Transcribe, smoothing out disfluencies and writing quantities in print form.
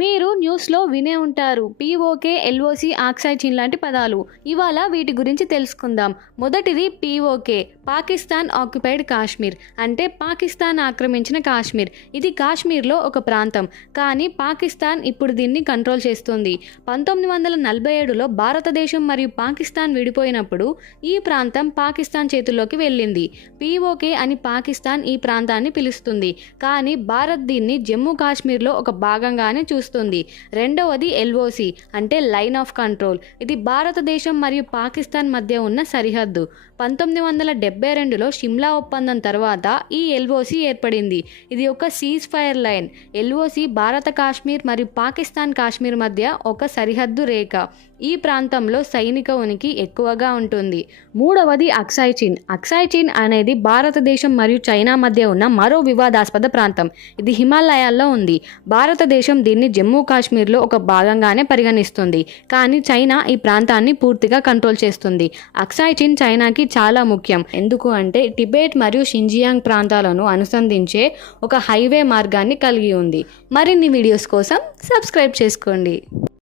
మీరు న్యూస్లో వినే ఉంటారు పీఓకే, ఎల్ఓసి, ఆక్సైచిన్ లాంటి పదాలు. ఇవాళ వీటి గురించి తెలుసుకుందాం. మొదటిది పీఓకే, పాకిస్తాన్ ఆక్యుపైడ్ కాశ్మీర్, అంటే పాకిస్తాన్ ఆక్రమించిన కాశ్మీర్. ఇది కాశ్మీర్లో ఒక ప్రాంతం, కానీ పాకిస్తాన్ ఇప్పుడు దీన్ని కంట్రోల్ చేస్తుంది. 1947లో భారతదేశం మరియు పాకిస్తాన్ విడిపోయినప్పుడు ఈ ప్రాంతం పాకిస్తాన్ చేతుల్లోకి వెళ్ళింది. పీఓకే అని పాకిస్తాన్ ఈ ప్రాంతాన్ని పిలుస్తుంది, కానీ భారత్ దీన్ని జమ్మూ కాశ్మీర్లో ఒక భాగంగానే చూస్తుంది. రెండవది ఎల్ఓసి, అంటే లైన్ ఆఫ్ కంట్రోల్. ఇది భారతదేశం మరియు పాకిస్తాన్ మధ్య ఉన్న సరిహద్దు. 1972లో షిమ్లా ఒప్పందం తర్వాత ఈ ఎల్ఓసి ఏర్పడింది. ఇది ఒక సీజ్ ఫైర్ లైన్. ఎల్ఓసి భారత కాశ్మీర్ మరియు పాకిస్తాన్ కాశ్మీర్ మధ్య ఒక సరిహద్దు రేఖ. ఈ ప్రాంతంలో సైనిక ఉనికి ఎక్కువగా ఉంటుంది. మూడవది అక్సైచిన్. అక్సైచిన్ అనేది భారతదేశం మరియు చైనా మధ్య ఉన్న మరో వివాదాస్పద ప్రాంతం. ఇది హిమాలయాల్లో ఉంది. భారతదేశం దీన్ని జమ్మూ కాశ్మీర్లో ఒక భాగంగానే పరిగణిస్తుంది, కానీ చైనా ఈ ప్రాంతాన్ని పూర్తిగా కంట్రోల్ చేస్తుంది. అక్సైచిన్ చైనాకి చాలా ముఖ్యం, ఎందుకు అంటే టిబెట్ మరియు షింజియాంగ్ ప్రాంతాలను అనుసంధించే ఒక హైవే మార్గాన్ని కలిగి ఉంది. మరిన్ని వీడియోస్ కోసం సబ్స్క్రైబ్ చేసుకోండి.